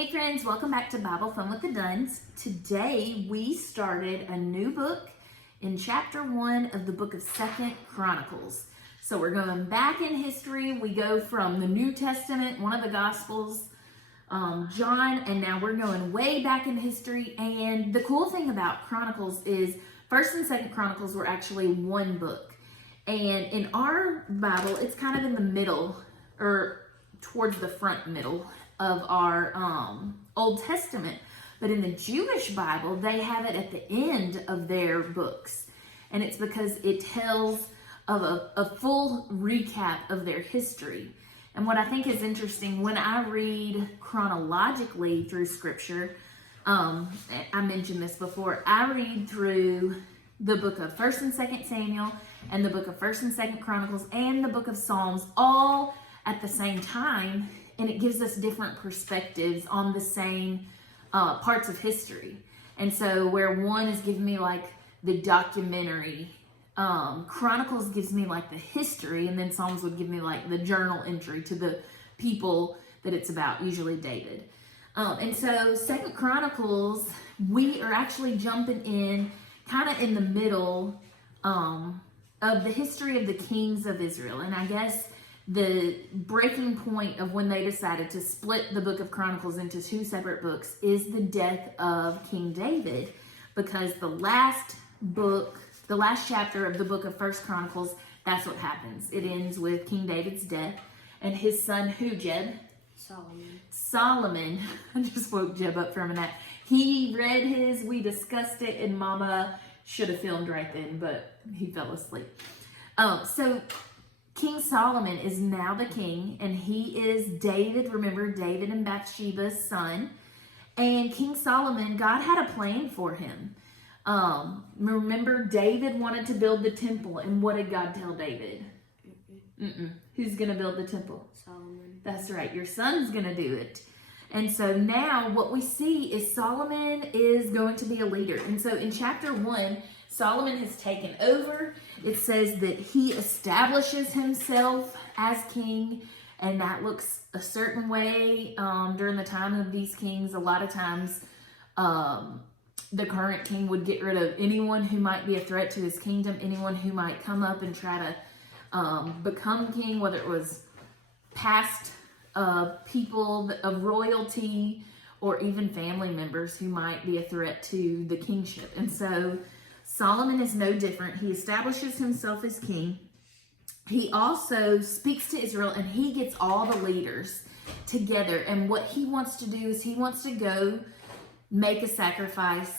Hey friends, welcome back to Bible Fun with the Duns. Today we started a new book in chapter 1 of the book of 2 Chronicles. So we're going back in history. We go from the New Testament, one of the Gospels, John, and now we're going way back in history. And the cool thing about Chronicles is 1st and 2nd Chronicles were actually one book. And in our Bible, it's kind of in the middle, or towards the front middle of our Old Testament. But in the Jewish Bible, they have it at the end of their books. And it's because it tells of a full recap of their history. And what I think is interesting, when I read chronologically through Scripture, I mentioned this before, I read through the book of 1st and 2nd Samuel, and the book of 1st and 2nd Chronicles, and the book of Psalms, all at the same time. And it gives us different perspectives on the same parts of history. And so where one is giving me like the documentary, Chronicles gives me like the history, and then Psalms would give me like the journal entry to the people that it's about, usually David. And so 2nd Chronicles, we are actually jumping in kind of in the middle of the history of the kings of Israel. And I guess the breaking point of when they decided to split the book of Chronicles into two separate books is the death of King David, because the last chapter of the book of 1st Chronicles, that's what happens. It ends with King David's death, and his son, who, Jeb? Solomon. I just woke Jeb up from a nap. He read his, we discussed it, and Mama should have filmed right then, but he fell asleep. So King Solomon is now the king, and he is David, remember, David and Bathsheba's son. And King Solomon, God had a plan for him. Remember, David wanted to build the temple, and what did God tell David? Who's going to build the temple? Solomon. That's right, your son's going to do it. And so now what we see is Solomon is going to be a leader. And so in chapter 1, Solomon has taken over. It says that he establishes himself as king, and that looks a certain way during the time of these kings. A lot of times the current king would get rid of anyone who might be a threat to his kingdom, anyone who might come up and try to become king, whether it was past people of royalty or even family members who might be a threat to the kingship. And so Solomon is no different. He establishes himself as king. He also speaks to Israel, and he gets all the leaders together. And what he wants to do is he wants to go make a sacrifice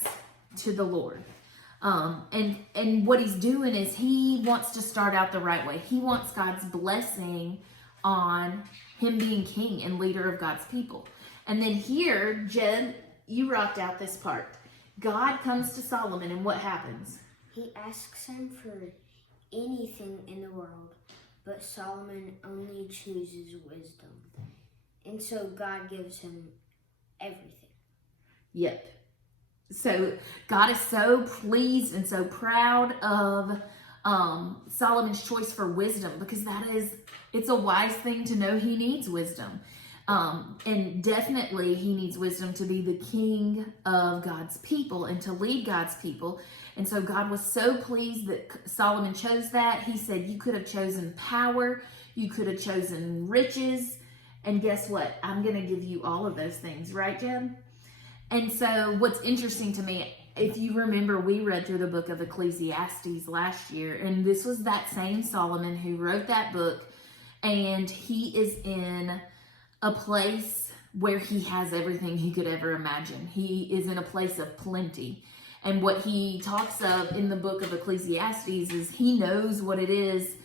to the Lord. And what he's doing is he wants to start out the right way. He wants God's blessing on him being king and leader of God's people. And then here, Jed, you rocked out this part. God comes to Solomon, and what happens? He asks him for anything in the world, but Solomon only chooses wisdom. And so God gives him everything. Yep. So God is so pleased and so proud of Solomon's choice for wisdom, because it's a wise thing to know he needs wisdom. And definitely he needs wisdom to be the king of God's people and to lead God's people. And so God was so pleased that Solomon chose that. He said, you could have chosen power, you could have chosen riches, and guess what? I'm going to give you all of those things, right, Jeb? And so what's interesting to me, if you remember, we read through the book of Ecclesiastes last year, and this was that same Solomon who wrote that book, and he is in a place where he has everything he could ever imagine. He is in a place of plenty. And what he talks of in the book of Ecclesiastes is he knows what it is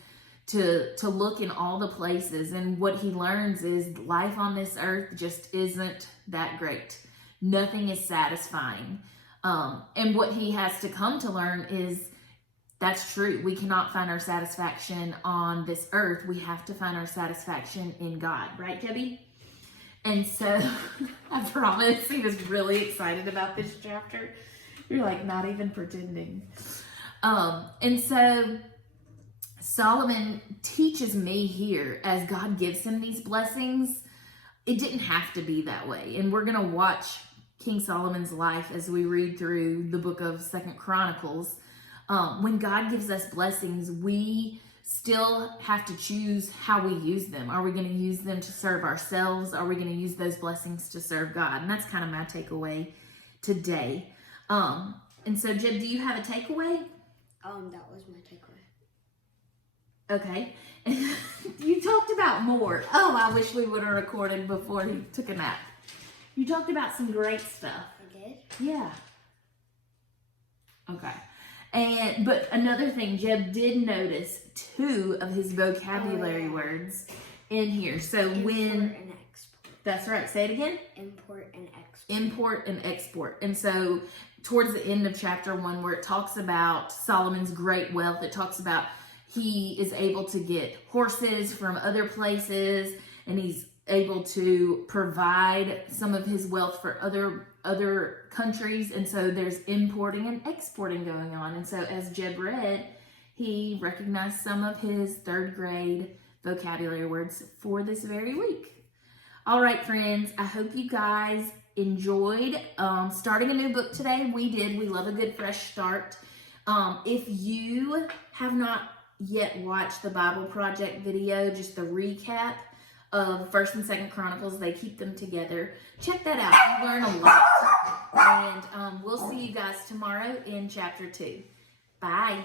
to look in all the places. And what he learns is life on this earth just isn't that great. Nothing is satisfying. And what he has to come to learn is that's true. We cannot find our satisfaction on this earth. We have to find our satisfaction in God. Right, Debbie? And so I promise he was really excited about this chapter. You're like not even pretending. And so Solomon teaches me here, as God gives him these blessings, it didn't have to be that way. And we're going to watch King Solomon's life as we read through the book of 2nd Chronicles. When God gives us blessings, we still have to choose how we use them. Are we going to use them to serve ourselves? Are we going to use those blessings to serve God? And that's kind of my takeaway today. And so, Jeb, do you have a takeaway? That was my takeaway. Okay. You talked about more. Oh, I wish we would have recorded before he took a nap. You talked about some great stuff. I did? Yeah. Okay. But another thing, Jeb did notice 2 of his vocabulary words in here. So Import and export. That's right. Say it again. Import and export. Import and export. And so towards the end of chapter 1, where it talks about Solomon's great wealth, it talks about he is able to get horses from other places, and he's able to provide some of his wealth for other countries. And so there's importing and exporting going on. And so as Jeb read, he recognized some of his 3rd grade vocabulary words for this very week. All right, friends, I hope you guys enjoyed starting a new book today. We did. We love a good fresh start. If you have not yet watched the Bible Project video, just the recap of 1st and 2nd Chronicles, they keep them together. Check that out. You learn a lot. And we'll see you guys tomorrow in chapter 2. Bye.